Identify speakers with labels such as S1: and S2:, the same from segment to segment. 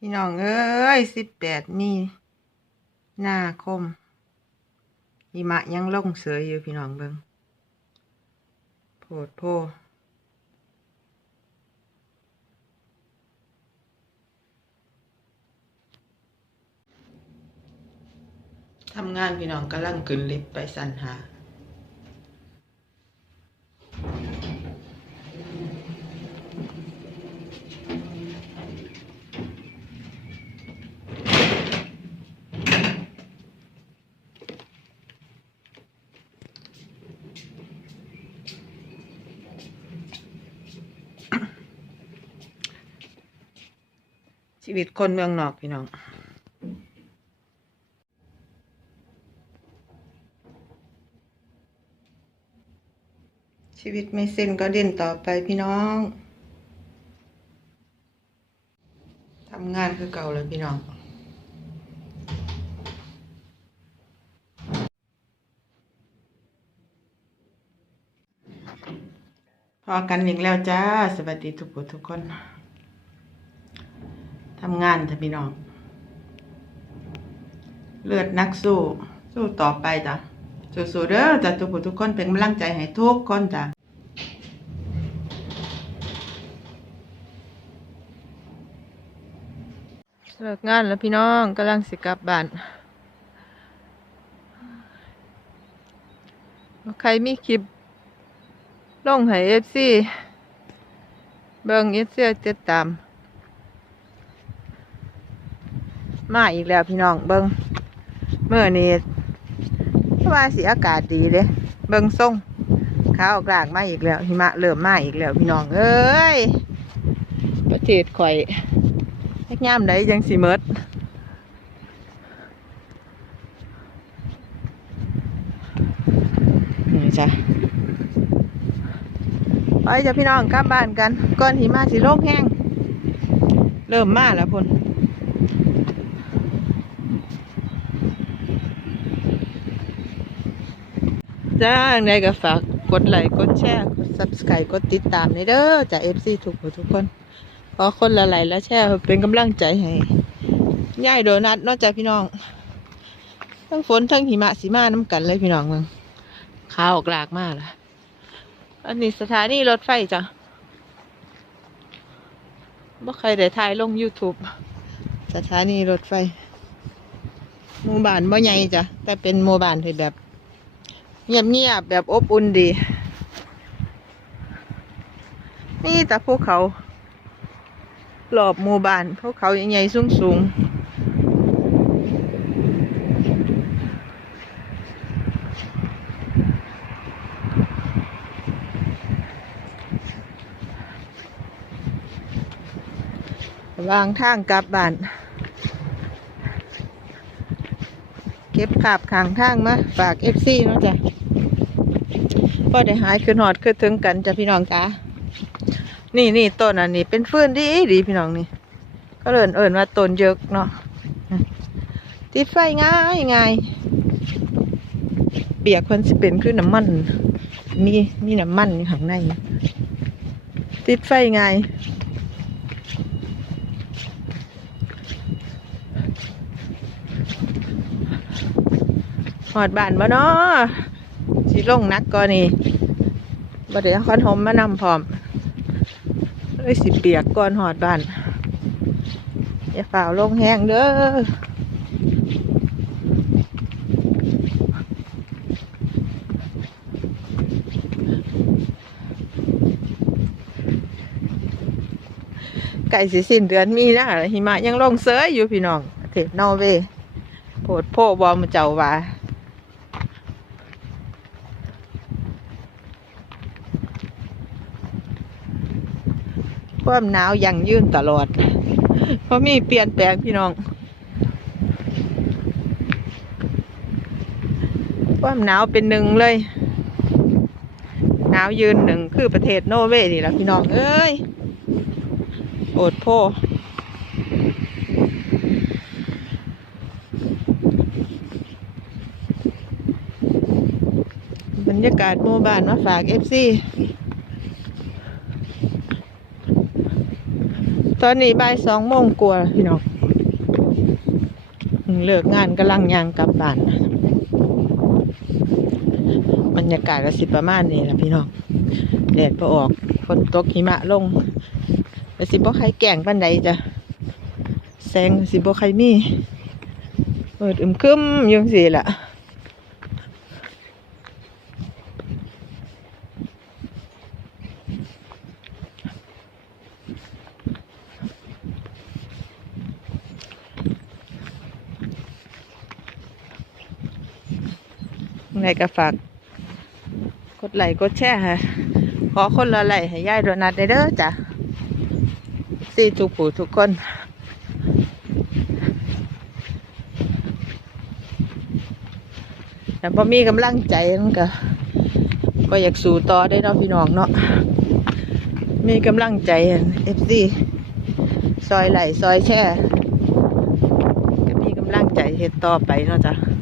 S1: พี่น้องเอ้ยสิบแปดมีหน้าคมหิมะยังลงเสืออยู่พี่น้องเบิงโพดโพทำงานพี่น้องกำลังขึ้นลิฟต์ไปสันหา ชีวิตคนเมืองนอกพี่น้องชีวิตไม่สิ้นก็ดิ้นต่อไปพี่น้อง ทำงานคือเก่าเลยพี่น้อง พอกันอีกแล้วจ้า สวัสดีทุกคนทุกคนำงานจ้ะพี่น้อง เลือดนักสู้ สู้ต่อไปจ้ะสู้ๆเด้อจ้ะทุกคนทุกคนเป็นกำลังใจให้ทุกคนจ้ะเลิกงานแล้วพี่น้องกำลังสิกลับบ้านใครมีคลิปลงให้เอฟซีเบิ่งเอฟซีติดตาม มาอีกแล้วพี่น้องเบิงเมื่อนี้ว่าสิอากาศดีเลยเบิงส่งขาวออกลากมาอีกแล้วหิมะเริ่มมาอีกแล้วพี่น้องเอ้ยประเทศข่อยแยกย่ามไหนยังสิเมดนี่จ้ะไปจ้ะพี่น้องกลับบ้านกัน ก่อนหิมะสิโลกแห้งเริ่มมาแล้วพุ่น จ้าในก็ฝากกดไลค์กดแชร์กด subscribe กดติดตามในเด้อจาก FC ทุกคนทุกคน ขอคนละไลค์และแชร์เป็นกำลังใจให้ย่ายโดนัทนอกจากพี่น้อง ทั้งฝนทั้งหิมะสีมาน้ำกันเลยพี่น้องมืองขาวออกลากมากละอันนี้สถานีรถไฟจ้ะบ่ใครได้ถ่ายลง YouTube สถานีรถไฟหมู่บ้านบ่ใหญ่จ้ะแต่เป็นหมู่บ้านที่แบบ เงียบเงียบแบบอบอุ่นดี นี่แต่ภูเขาหลอบหมู่บ้านภูเขาใหญ่ๆสูงสูงวางทางกลับบ้าน เก็บขาบขางทางมาฝากเอฟซีเนาะจ้ะพอได้หายขึ้นหอดขึ้นถึงกันจ้ะพี่น้องจ้านี่นี่ต้นอันนี้เป็นฟืนดีดีพี่น้องนี่ ก็เอินเอินว่าต้นเยอะเนาะติดไฟง่ายง่ายเปียกคนสิเป็นคือน้ำมัน มีมีน้ำมันอยู่ข้างใน ติดไฟง่าย หอดบานบ่เนาะสิลงนักก็นี่บ่ได้เอาคอนหอมมานำพร้อมเลยสิเปียกก่อนหอดบานอย่าฝ่าลงแห้งเด้อไก่สิสิ้นเดือนมีนะหิมะยังลงเซยอยู่พี่น้องเทศนอเวโพดโพบอมเจ้าว่า ความหนาวยังยืนตลอด เพราะมีเปลี่ยนแปลงพี่น้อง ความหนาวเป็นหนึ่งเลย หนาวยืนหนึ่งคือประเทศโนเวย์นี่แหละพี่น้อง เอ้ยโอดโพบรรยากาศหมู่บ้านมาฝากเอฟซี ตอนนี้บ่ายสองโมงกว่าแล้วพี่น้องเลิกงานกำลังยางกลับบ้านบรรยากาศก็สิประมาณนี้แหละพี่น้องแดดพอออกฝนตกหิมะลงแต่สิบ่ใครแก่งปันใดจ้ะแสงสิบ่ใครมีเปิดอึมครึมยังสิล่ะ ยังไงก็ฝากกดไลค์กดแชร์ค่ะ ขอคนละไลค์ให้ยายโดนัทได้เด้อจ้ะสี่ทุกผู้ทุกคนแต่พอมีกำลังใจมันก็ก็อยากสู่ต่อได้เนาะพี่น้องเนาะมีกำลังใจเอฟซีซอยไหลซอยแช่ก็มีกำลังใจเฮ็ดต่อไปเนาะจ้ะ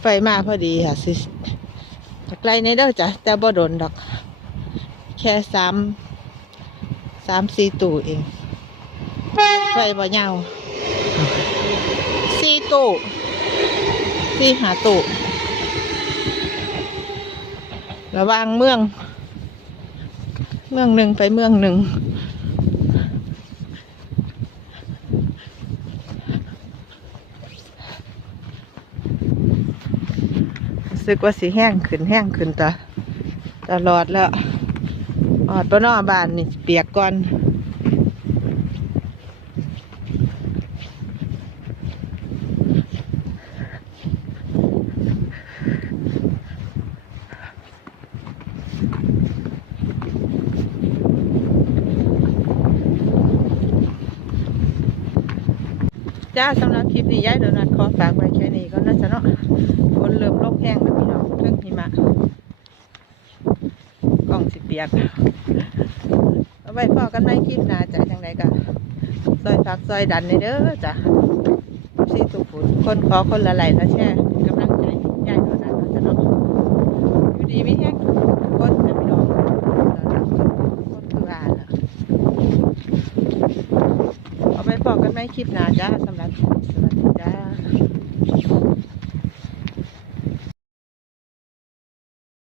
S1: ไฟมาพอดีค่ะสิไกลในเด้อจ้ะแต่บ่โดนดอก แค่สามสามสี่ตู้เอง ไฟบ่ยาวสี่ตู้สี่หาตู้ระวางเมือง เมืองหนึ่งไปเมืองหนึ่ง สึกว่าสีแห้งขึ้นแห้งขึ้นตาตลอดแล้วออดปนอบานนี่เปียกก่อนจ้าสำหรับคลิปนี้ย้ายโดนัทขอฝากไว้แค่นี้ก็ น่าจะเนาะฝนเริ่มลงแห้งแล้วพี่น้องเพิ่องหิมะกล้องสิเปียกเอาไว้พอกันไหมคลิปหนาจ้ะจังไดก็ซอยพักซอยดันในเด้อจ้ะซีตุกฝนคนขอคนละไหลละแช่กำลังใจยายโดนัทเนาะจ้ะเนาะอยู่ดีไม่แห้งคนจะพี่น้องคนคืออ่านอเอาไว้พอกันไหมคลิปหนาจ้ะสำหรับ